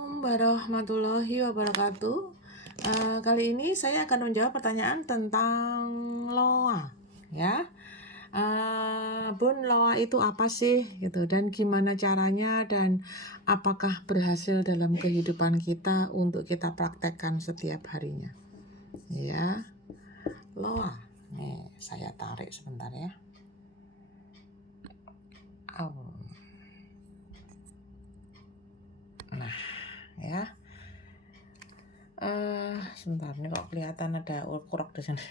Warahmatullahi wabarakatuh. Kali ini saya akan menjawab pertanyaan tentang loa, ya. Bun, loa itu apa sih, gitu, dan gimana caranya, dan apakah berhasil dalam kehidupan kita untuk kita praktekkan setiap harinya, ya. Loa, nih saya tarik sebentar ya. Nah, ya. Sebentar, nih kok kelihatan ada ukrok di sini.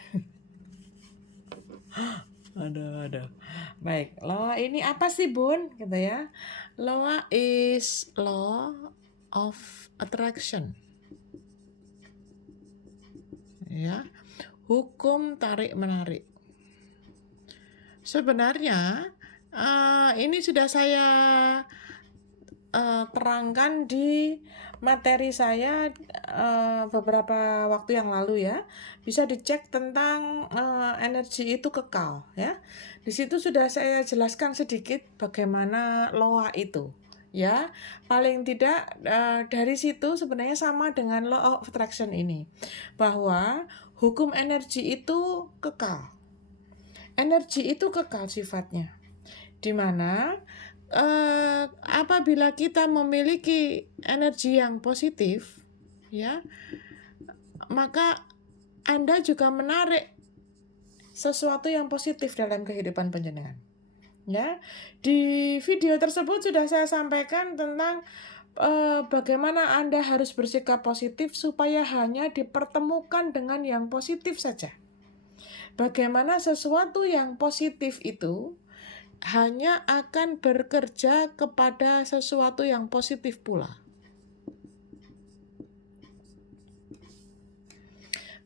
Aduh. Baik, loa ini apa sih, Bun? Gitu ya. Loa is law of attraction. Ya. Hukum tarik-menarik. Sebenarnya ini sudah saya terangkan di materi saya beberapa waktu yang lalu ya. Bisa dicek tentang energi itu kekal ya. Di situ sudah saya jelaskan sedikit bagaimana loa itu ya. Paling tidak dari situ sebenarnya sama dengan law of attraction ini, bahwa hukum energi itu kekal. Energi itu kekal sifatnya, di mana apabila kita memiliki energi yang positif, ya, maka Anda juga menarik sesuatu yang positif dalam kehidupan panjenengan. Ya, di video tersebut sudah saya sampaikan tentang bagaimana Anda harus bersikap positif supaya hanya dipertemukan dengan yang positif saja. Bagaimana sesuatu yang positif itu hanya akan bekerja kepada sesuatu yang positif pula.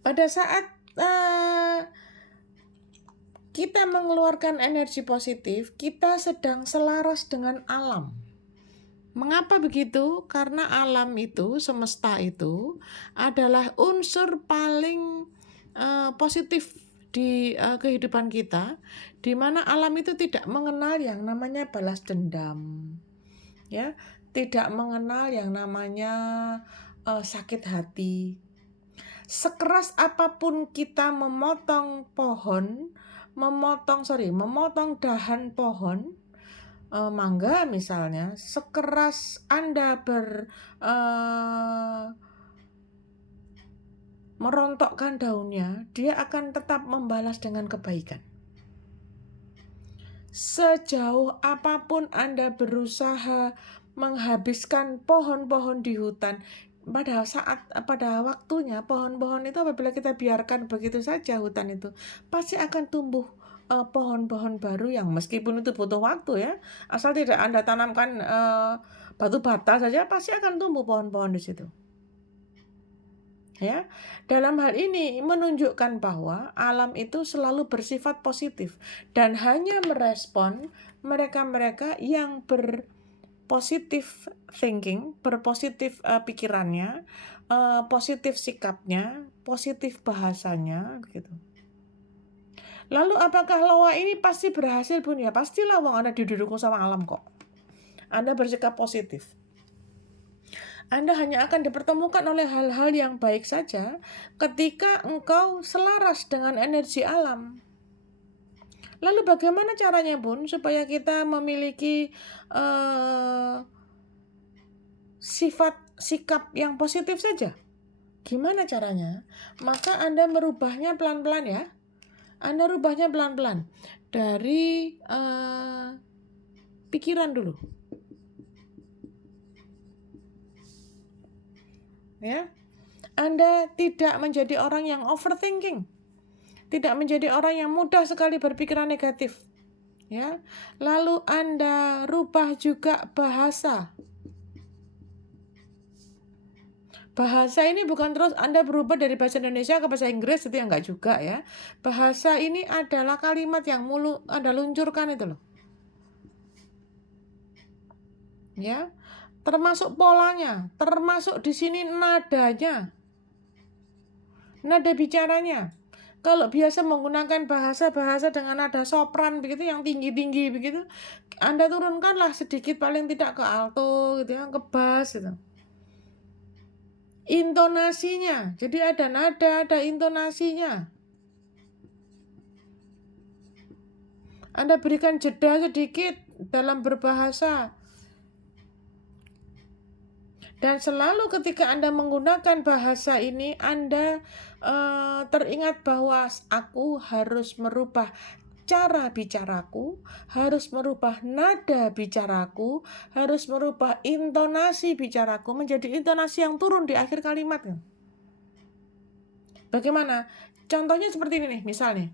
Pada saat kita mengeluarkan energi positif, kita sedang selaras dengan alam. Mengapa begitu? Karena alam itu, semesta itu adalah unsur paling positif di kehidupan kita, di mana alam itu tidak mengenal yang namanya balas dendam, ya, tidak mengenal yang namanya sakit hati. Sekeras apapun kita memotong dahan pohon, mangga misalnya, sekeras Anda merontokkan daunnya, dia akan tetap membalas dengan kebaikan. Sejauh apapun Anda berusaha menghabiskan pohon-pohon di hutan, pada waktunya pohon-pohon itu apabila kita biarkan begitu saja hutan itu, pasti akan tumbuh pohon-pohon baru yang meskipun itu butuh waktu ya, asal tidak Anda tanamkan batu bata saja pasti akan tumbuh pohon-pohon di situ. Ya, dalam hal ini menunjukkan bahwa alam itu selalu bersifat positif dan hanya merespon mereka-mereka yang berpositif thinking, berpositif pikirannya, positif sikapnya, positif bahasanya, gitu. Lalu apakah loa ini pasti berhasil, Bun? Ya pastilah, Anda didukung sama alam kok. Anda bersikap positif. Anda hanya akan dipertemukan oleh hal-hal yang baik saja ketika engkau selaras dengan energi alam. Lalu bagaimana caranya, Bun, supaya kita memiliki sifat sikap yang positif saja? Gimana caranya? Maka Anda merubahnya pelan-pelan ya. Anda rubahnya pelan-pelan dari pikiran dulu. Ya. Anda tidak menjadi orang yang overthinking. Tidak menjadi orang yang mudah sekali berpikiran negatif. Ya. Lalu Anda rubah juga bahasa. Bahasa ini bukan terus Anda berubah dari bahasa Indonesia ke bahasa Inggris, itu ya enggak juga ya. Bahasa ini adalah kalimat yang Anda luncurkan itu loh. Ya. Termasuk polanya, termasuk di sini nadanya. Nada bicaranya. Kalau biasa menggunakan bahasa-bahasa dengan nada sopran begitu yang tinggi-tinggi begitu, Anda turunkanlah sedikit paling tidak ke alto gitu ya, ke bass gitu. intonasinya. Jadi ada nada, ada intonasinya. Anda berikan jeda sedikit dalam berbahasa. Dan selalu ketika Anda menggunakan bahasa ini, Anda teringat bahwa aku harus merubah cara bicaraku, harus merubah nada bicaraku, harus merubah intonasi bicaraku menjadi intonasi yang turun di akhir kalimat. Bagaimana? Contohnya seperti ini nih, misalnya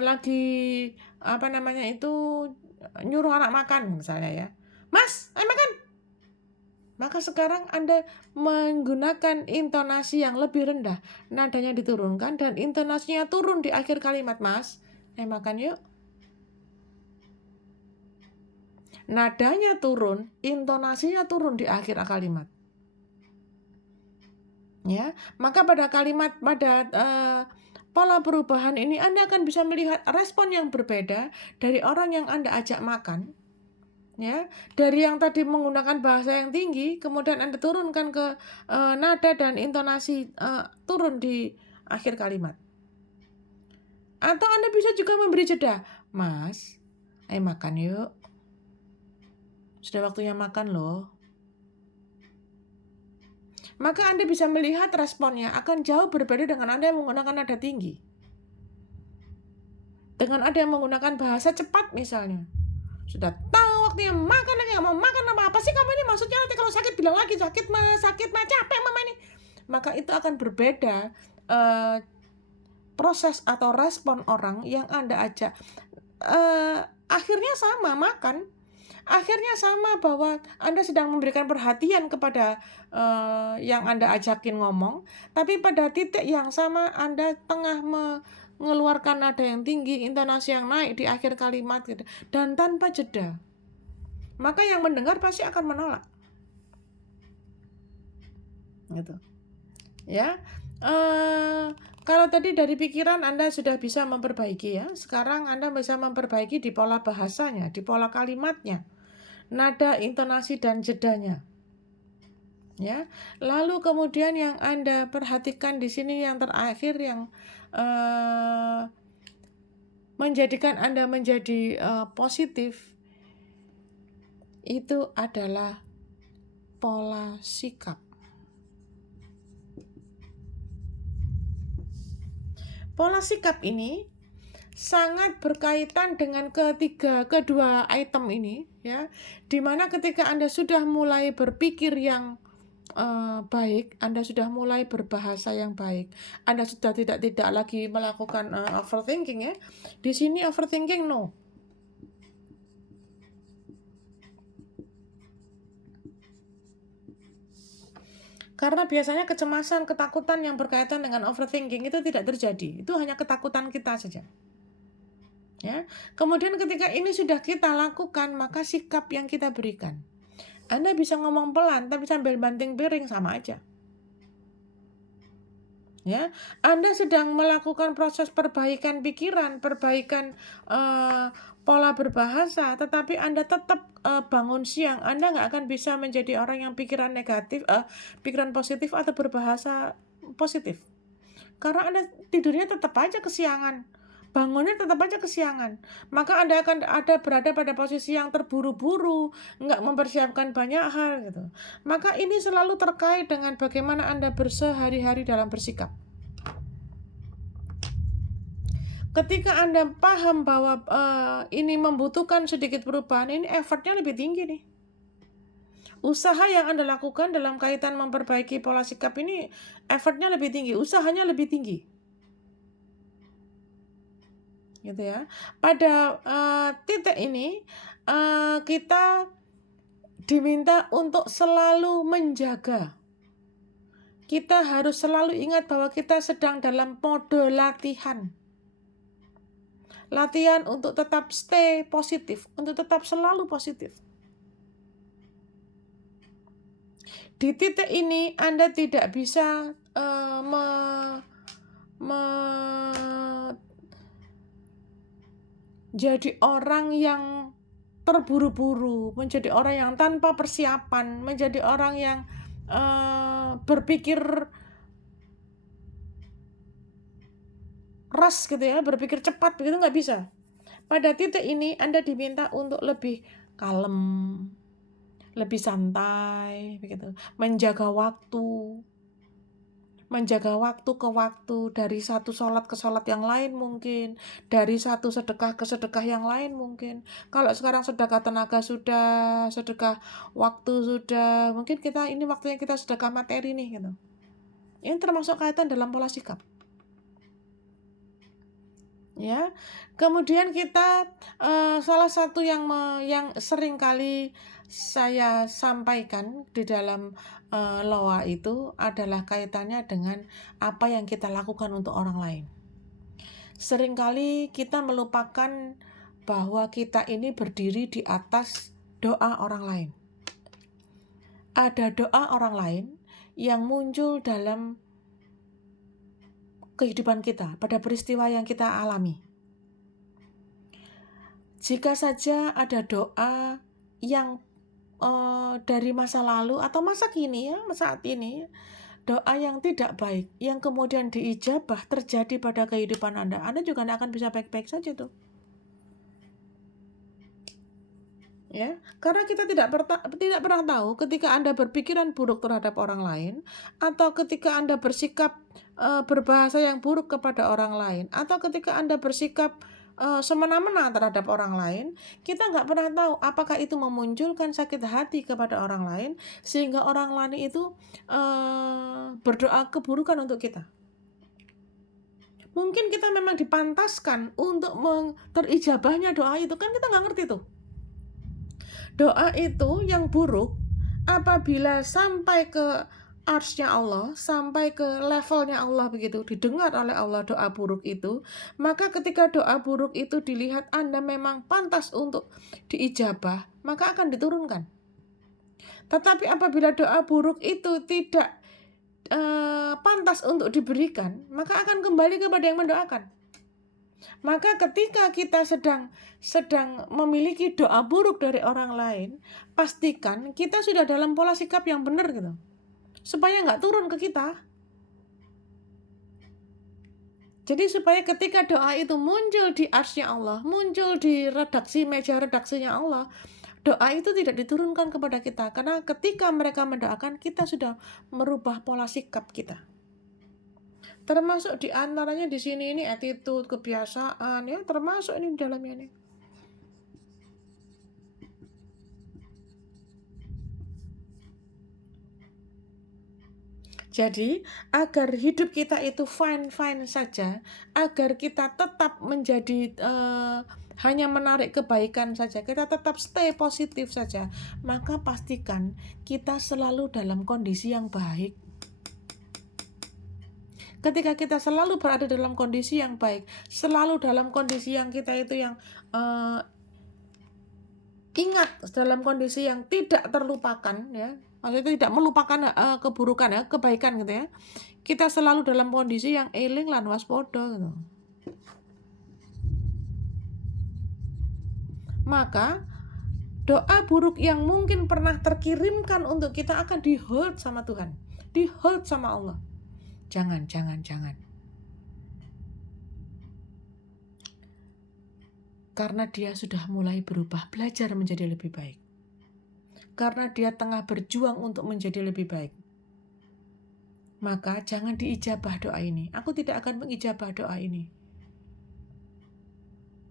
lagi nyuruh anak makan misalnya ya. Mas, ayo makan. Maka sekarang Anda menggunakan intonasi yang lebih rendah. Nadanya diturunkan dan intonasinya turun di akhir kalimat. Mas, ayo makan yuk. Nadanya turun, intonasinya turun di akhir kalimat. Ya, maka pada pola perubahan ini Anda akan bisa melihat respon yang berbeda dari orang yang Anda ajak makan. Ya, dari yang tadi menggunakan bahasa yang tinggi, kemudian Anda turunkan ke nada dan intonasi turun di akhir kalimat. Atau Anda bisa juga memberi jeda. Mas, ayo makan yuk. Sudah waktunya makan loh. Maka Anda bisa melihat responnya akan jauh berbeda dengan Anda yang menggunakan nada tinggi. Dengan ada yang menggunakan bahasa cepat misalnya. Sudah tahu waktunya makan lagi, nggak mau makan apa sih kamu ini, maksudnya nanti kalau sakit bilang lagi sakit mah capek mama ini. Maka itu akan berbeda proses atau respon orang yang Anda ajak. Akhirnya sama makan, akhirnya sama bahwa Anda sedang memberikan perhatian kepada yang Anda ajakin ngomong, tapi pada titik yang sama Anda tengah mengeluarkan nada yang tinggi, intonasi yang naik di akhir kalimat gitu, dan tanpa jeda. Maka yang mendengar pasti akan menolak. Gitu. Ya. Kalau tadi dari pikiran Anda sudah bisa memperbaiki ya. Sekarang Anda bisa memperbaiki di pola bahasanya, di pola kalimatnya, nada, intonasi dan jedanya. Ya. Lalu kemudian yang Anda perhatikan di sini yang terakhir yang menjadikan Anda menjadi positif itu adalah pola sikap. Pola sikap ini sangat berkaitan dengan kedua item ini ya, dimana ketika Anda sudah mulai berpikir yang baik, Anda sudah mulai berbahasa yang baik, Anda sudah tidak lagi melakukan overthinking ya. Di sini overthinking no. Karena biasanya kecemasan, ketakutan yang berkaitan dengan overthinking itu tidak terjadi. Itu hanya ketakutan kita saja. Ya. Kemudian ketika ini sudah kita lakukan, maka sikap yang kita berikan. Anda bisa ngomong pelan tapi sambil banting piring sama aja. Ya, Anda sedang melakukan proses perbaikan pikiran, perbaikan pola berbahasa, tetapi Anda tetap bangun siang. Anda nggak akan bisa menjadi orang yang pikiran negatif, pikiran positif atau berbahasa positif. Karena Anda tidurnya tetap aja kesiangan, bangunnya tetap aja kesiangan. Maka Anda akan berada pada posisi yang terburu-buru, nggak mempersiapkan banyak hal gitu. Maka ini selalu terkait dengan bagaimana Anda bersehari-hari dalam bersikap. Ketika Anda paham bahwa ini membutuhkan sedikit perubahan, ini effortnya lebih tinggi nih. Usaha yang Anda lakukan dalam kaitan memperbaiki pola sikap ini effortnya lebih tinggi, usahanya lebih tinggi. Gitu ya. Pada titik ini kita diminta untuk selalu menjaga. Kita harus selalu ingat bahwa kita sedang dalam mode latihan. Latihan untuk tetap stay positif, untuk tetap selalu positif. Di titik ini Anda tidak bisa jadi orang yang terburu-buru, menjadi orang yang tanpa persiapan, menjadi orang yang berpikir rush gitu ya, berpikir cepat begitu, nggak bisa. Pada titik ini Anda diminta untuk lebih kalem, lebih santai begitu, menjaga waktu ke waktu, dari satu sholat ke sholat yang lain mungkin, dari satu sedekah ke sedekah yang lain mungkin. Kalau sekarang sedekah tenaga sudah, sedekah waktu sudah, mungkin kita ini waktunya kita sedekah materi nih gitu. Ini termasuk kaitan dalam pola sikap. Ya, kemudian kita salah satu yang sering kali saya sampaikan di dalam loa itu adalah kaitannya dengan apa yang kita lakukan untuk orang lain. Seringkali kita melupakan bahwa kita ini berdiri di atas doa orang lain. Ada doa orang lain yang muncul dalam kehidupan kita, pada peristiwa yang kita alami. Jika saja ada doa yang dari masa lalu atau masa kini ya, saat ini, doa yang tidak baik, yang kemudian diijabah terjadi pada kehidupan Anda juga tidak akan bisa baik-baik saja tuh. Ya, karena kita tidak pernah tahu ketika Anda berpikiran buruk terhadap orang lain, atau ketika Anda bersikap berbahasa yang buruk kepada orang lain, atau ketika Anda bersikap semena-mena terhadap orang lain, kita nggak pernah tahu apakah itu memunculkan sakit hati kepada orang lain sehingga orang lain itu berdoa keburukan untuk kita. Mungkin kita memang dipantaskan untuk terijabahnya doa itu, kan kita nggak ngerti tuh. Doa itu yang buruk apabila sampai ke arsy-Nya Allah, sampai ke levelnya Allah begitu, didengar oleh Allah doa buruk itu, maka ketika doa buruk itu dilihat Anda memang pantas untuk diijabah, maka akan diturunkan. Tetapi apabila doa buruk itu tidak pantas untuk diberikan, maka akan kembali kepada yang mendoakan. Maka ketika kita sedang memiliki doa buruk dari orang lain, pastikan kita sudah dalam pola sikap yang benar gitu, supaya nggak turun ke kita. Jadi supaya ketika doa itu muncul di arsy-Nya Allah, muncul di meja redaksinya Allah, doa itu tidak diturunkan kepada kita, karena ketika mereka mendoakan, kita sudah merubah pola sikap kita. Termasuk di antaranya di sini ini attitude, kebiasaan ya, termasuk ini di dalamnya ini. Jadi, agar hidup kita itu fine-fine saja, agar kita tetap menjadi hanya menarik kebaikan saja, kita tetap stay positif saja, maka pastikan kita selalu dalam kondisi yang baik. Ketika kita selalu berada dalam kondisi yang baik, selalu dalam kondisi yang kita itu yang ingat, dalam kondisi yang tidak terlupakan ya, maksudnya tidak melupakan keburukan ya, kebaikan gitu ya. Kita selalu dalam kondisi yang eling lan waspada gitu. Maka doa buruk yang mungkin pernah terkirimkan untuk kita akan di-hold sama Tuhan, di-hold sama Allah. Jangan. Karena dia sudah mulai berubah, belajar menjadi lebih baik. Karena dia tengah berjuang untuk menjadi lebih baik. Maka jangan diijabah doa ini. Aku tidak akan mengijabah doa ini.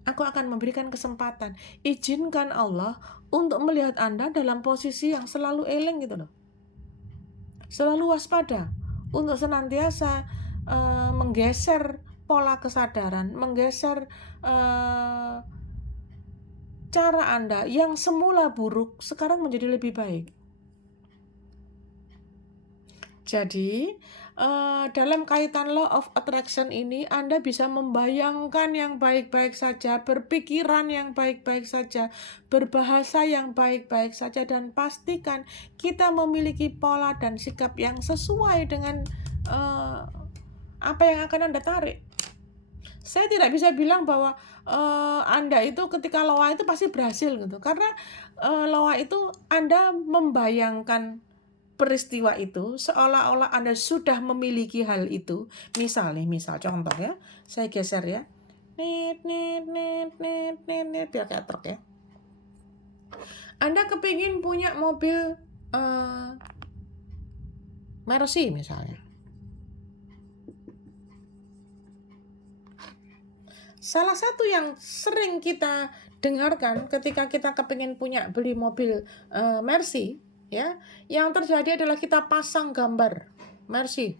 Aku akan memberikan kesempatan. Izinkan Allah untuk melihat Anda dalam posisi yang selalu eling gitu loh. Selalu waspada. Untuk senantiasa menggeser pola kesadaran, menggeser cara Anda yang semula buruk sekarang menjadi lebih baik. Jadi dalam kaitan law of attraction ini, Anda bisa membayangkan yang baik-baik saja, berpikiran yang baik-baik saja, berbahasa yang baik-baik saja, dan pastikan kita memiliki pola dan sikap yang sesuai dengan apa yang akan Anda tarik. Saya tidak bisa bilang bahwa Anda itu ketika loa itu pasti berhasil gitu, karena loa itu Anda membayangkan peristiwa itu, seolah-olah Anda sudah memiliki hal itu. Misal contoh ya, saya geser ya. Biar kayak truk ya. Anda kepingin punya mobil Mercy misalnya. Salah satu yang sering kita dengarkan ketika kita kepingin beli mobil Mercy, ya, yang terjadi adalah kita pasang gambar Mercy.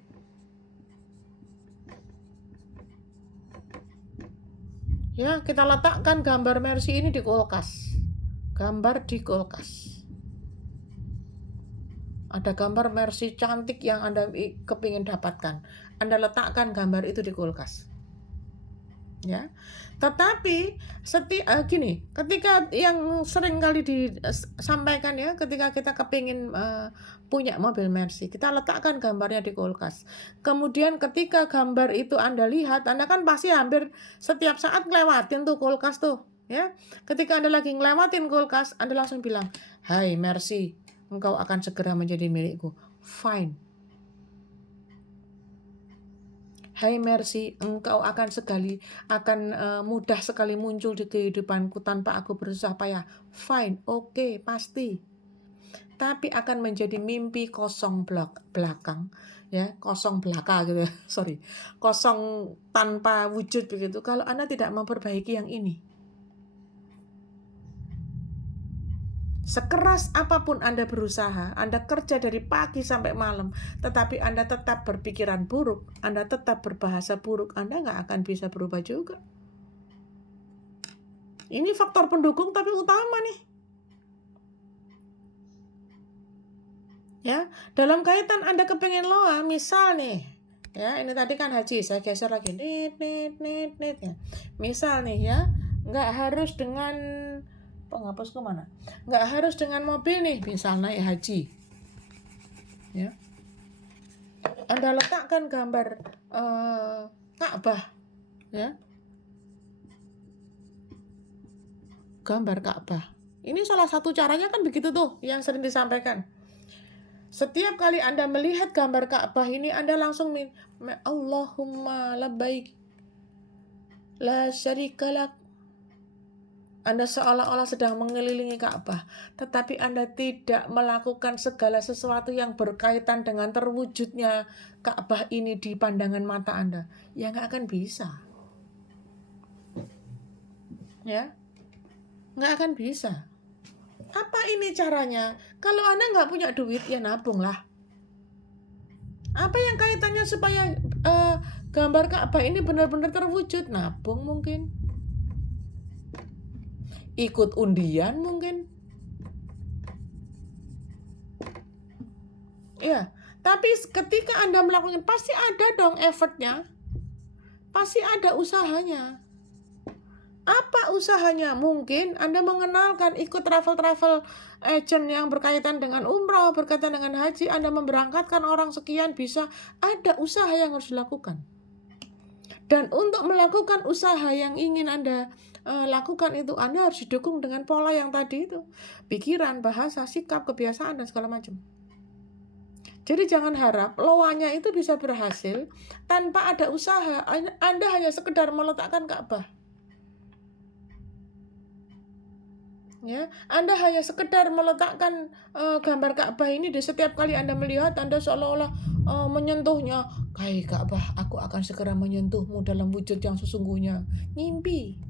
Ya, kita letakkan gambar Mercy ini di kulkas. Gambar di kulkas. Ada gambar Mercy cantik yang Anda kepingin dapatkan. Anda letakkan gambar itu di kulkas. Ya, tetapi gini, ketika yang sering kali disampaikan ya, ketika kita kepingin punya mobil Mercy, kita letakkan gambarnya di kulkas. Kemudian ketika gambar itu Anda lihat, Anda kan pasti hampir setiap saat ngelewatin tuh kulkas tuh, ya. Ketika Anda lagi ngelewatin kulkas, Anda langsung bilang, "Hai Mercy, engkau akan segera menjadi milikku." Fine. Hai Mercy, engkau akan mudah sekali muncul di kehidupanku tanpa aku berusaha payah. Fine, oke, pasti. Tapi akan menjadi mimpi kosong belakang, ya, kosong belaka gitu. Sorry, kosong tanpa wujud begitu. Kalau Anda tidak memperbaiki yang ini. Sekeras apapun Anda berusaha, Anda kerja dari pagi sampai malam, tetapi Anda tetap berpikiran buruk, Anda tetap berbahasa buruk, Anda nggak akan bisa berubah juga. Ini faktor pendukung tapi utama nih. Ya, dalam kaitan Anda kepengen loa, misal nih, ya, ini tadi kan haji, saya geser lagi, ya. Misal nih ya, nggak harus dengan penghapus kemana? Nggak harus dengan mobil nih, misal naik haji. Ya. Anda letakkan gambar Ka'bah, ya. Gambar Ka'bah. Ini salah satu caranya kan begitu tuh, yang sering disampaikan. Setiap kali Anda melihat gambar Ka'bah ini, Anda langsung Allahumma labbaik la syarikalak. Anda seolah-olah sedang mengelilingi Ka'bah, tetapi Anda tidak melakukan segala sesuatu yang berkaitan dengan terwujudnya Ka'bah ini di pandangan mata Anda. Ya nggak akan bisa. Ya, nggak akan bisa. Apa ini caranya? Kalau Anda nggak punya duit, ya nabunglah. Apa yang kaitannya supaya gambar Ka'bah ini benar-benar terwujud? Nabung mungkin. Ikut undian mungkin. Ya, tapi ketika Anda melakukan, pasti ada dong effortnya. Pasti ada usahanya. Apa usahanya? Mungkin Anda mengenalkan ikut travel agent yang berkaitan dengan umrah, berkaitan dengan haji, Anda memberangkatkan orang sekian, bisa ada usaha yang harus dilakukan. Dan untuk melakukan usaha yang ingin Anda lakukan itu, Anda harus didukung dengan pola yang tadi itu. Pikiran, bahasa, sikap, kebiasaan, dan segala macam. Jadi jangan harap loanya itu bisa berhasil tanpa ada usaha. Anda hanya sekedar meletakkan Ka'bah. Ya, Anda hanya sekedar meletakkan gambar Ka'bah ini, di setiap kali Anda melihat, Anda seolah-olah menyentuhnya. Hai Ka'bah, aku akan segera menyentuhmu dalam wujud yang sesungguhnya. Mimpi.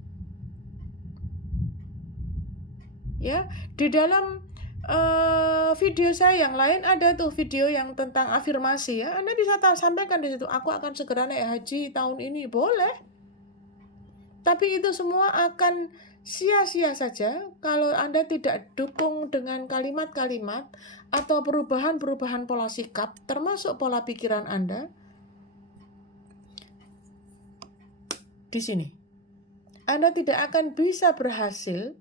Ya, di dalam video saya yang lain ada tuh video yang tentang afirmasi ya. Anda bisa sampaikan di situ, aku akan segera naik haji tahun ini, boleh. Tapi itu semua akan sia-sia saja kalau Anda tidak dukung dengan kalimat-kalimat atau perubahan-perubahan pola sikap, termasuk pola pikiran Anda di sini. Anda tidak akan bisa berhasil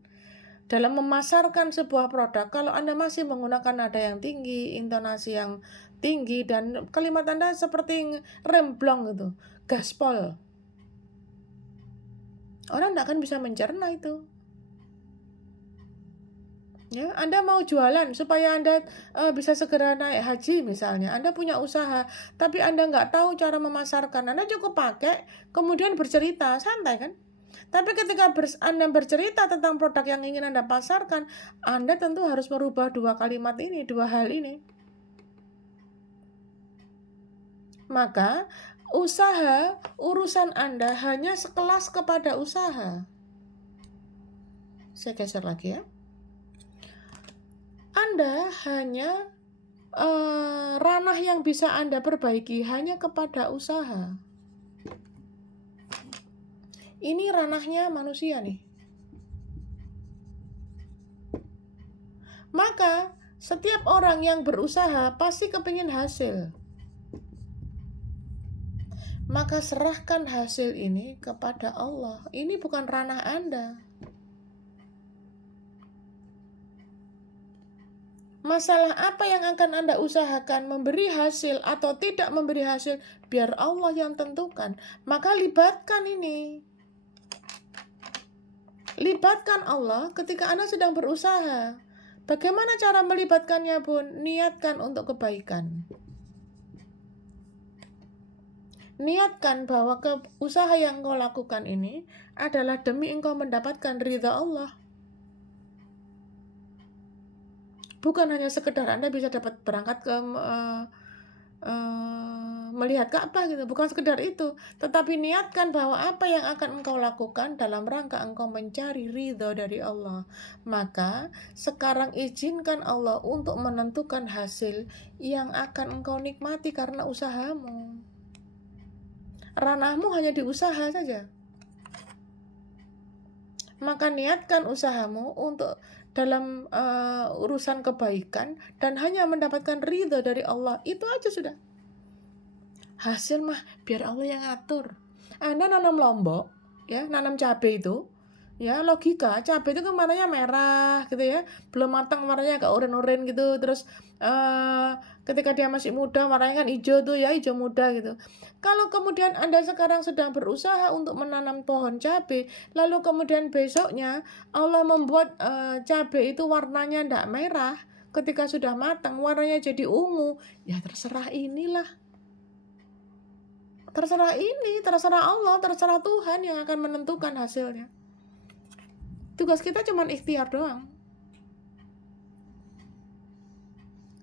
dalam memasarkan sebuah produk kalau Anda masih menggunakan nada yang tinggi, intonasi yang tinggi, dan kalimat Anda seperti remblong gitu, gaspol. Orang tidak akan bisa mencerna itu. Ya, Anda mau jualan supaya Anda bisa segera naik haji misalnya. Anda punya usaha, tapi Anda nggak tahu cara memasarkan. Anda cukup pakai, kemudian bercerita, santai kan? Tapi ketika Anda bercerita tentang produk yang ingin Anda pasarkan, Anda tentu harus merubah dua kalimat ini, dua hal ini. Maka usaha, urusan Anda hanya sekelas kepada usaha. Saya geser lagi ya. Anda hanya ranah yang bisa Anda perbaiki hanya kepada usaha. Ini ranahnya manusia nih. Maka setiap orang yang berusaha pasti kepingin hasil. Maka serahkan hasil ini kepada Allah. Ini bukan ranah Anda. Masalah apa yang akan Anda usahakan, memberi hasil atau tidak memberi hasil, biar Allah yang tentukan. Maka libatkan ini. Libatkan Allah ketika Anda sedang berusaha. Bagaimana cara melibatkannya, Bun? Niatkan untuk kebaikan. Niatkan bahwa usaha yang engkau lakukan ini adalah demi engkau mendapatkan ridha Allah. Bukan hanya sekedar Anda bisa dapat berangkat ke melihat Ka'bah gitu, bukan sekedar itu, tetapi niatkan bahwa apa yang akan engkau lakukan dalam rangka engkau mencari ridho dari Allah. Maka sekarang izinkan Allah untuk menentukan hasil yang akan engkau nikmati karena usahamu. Ranahmu hanya di usaha saja. Maka niatkan usahamu untuk dalam urusan kebaikan dan hanya mendapatkan ridho dari Allah. Itu aja sudah. Hasil mah biar Allah yang atur. Anda nanam lombok, ya, nanam cabai itu, ya logika cabai itu kan warnanya merah gitu ya, belum matang warnanya agak oranye gitu, terus ketika dia masih muda warnanya kan hijau tuh ya, hijau muda gitu. Kalau kemudian Anda sekarang sedang berusaha untuk menanam pohon cabai, lalu kemudian besoknya Allah membuat cabai itu warnanya ndak merah, ketika sudah matang warnanya jadi ungu, ya terserah inilah. Terserah ini, terserah Allah, terserah Tuhan yang akan menentukan hasilnya. Tugas kita cuma ikhtiar doang.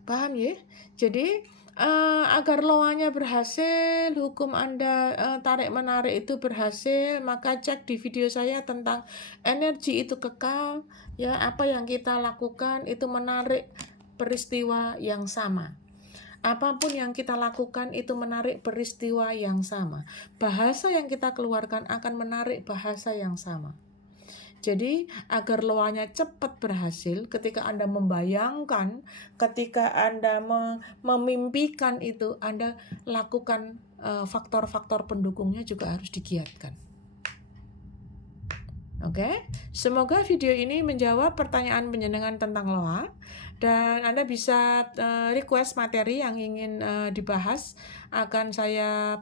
Paham ya? Jadi agar loanya berhasil, hukum Anda tarik-menarik itu berhasil, maka cek di video saya tentang energi itu kekal, ya, apa yang kita lakukan itu menarik peristiwa yang sama. Apapun yang kita lakukan itu menarik peristiwa yang sama. Bahasa yang kita keluarkan akan menarik bahasa yang sama. Jadi agar loanya cepat berhasil, ketika Anda membayangkan, ketika Anda memimpikan itu, Anda lakukan faktor-faktor pendukungnya juga harus digiatkan. Oke, semoga video ini menjawab pertanyaan penjenengan tentang loa, dan Anda bisa request materi yang ingin dibahas, akan saya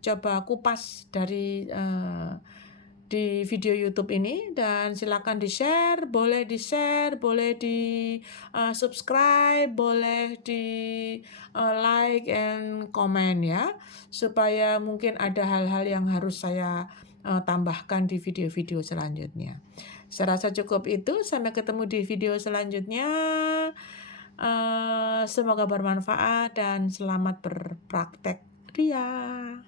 coba kupas dari di video YouTube ini, dan silakan di-share, boleh di-share, boleh di-subscribe, boleh di-like and comment ya, supaya mungkin ada hal-hal yang harus saya tambahkan di video-video selanjutnya. Saya rasa cukup itu, sampai ketemu di video selanjutnya. Semoga bermanfaat dan selamat berpraktek ria.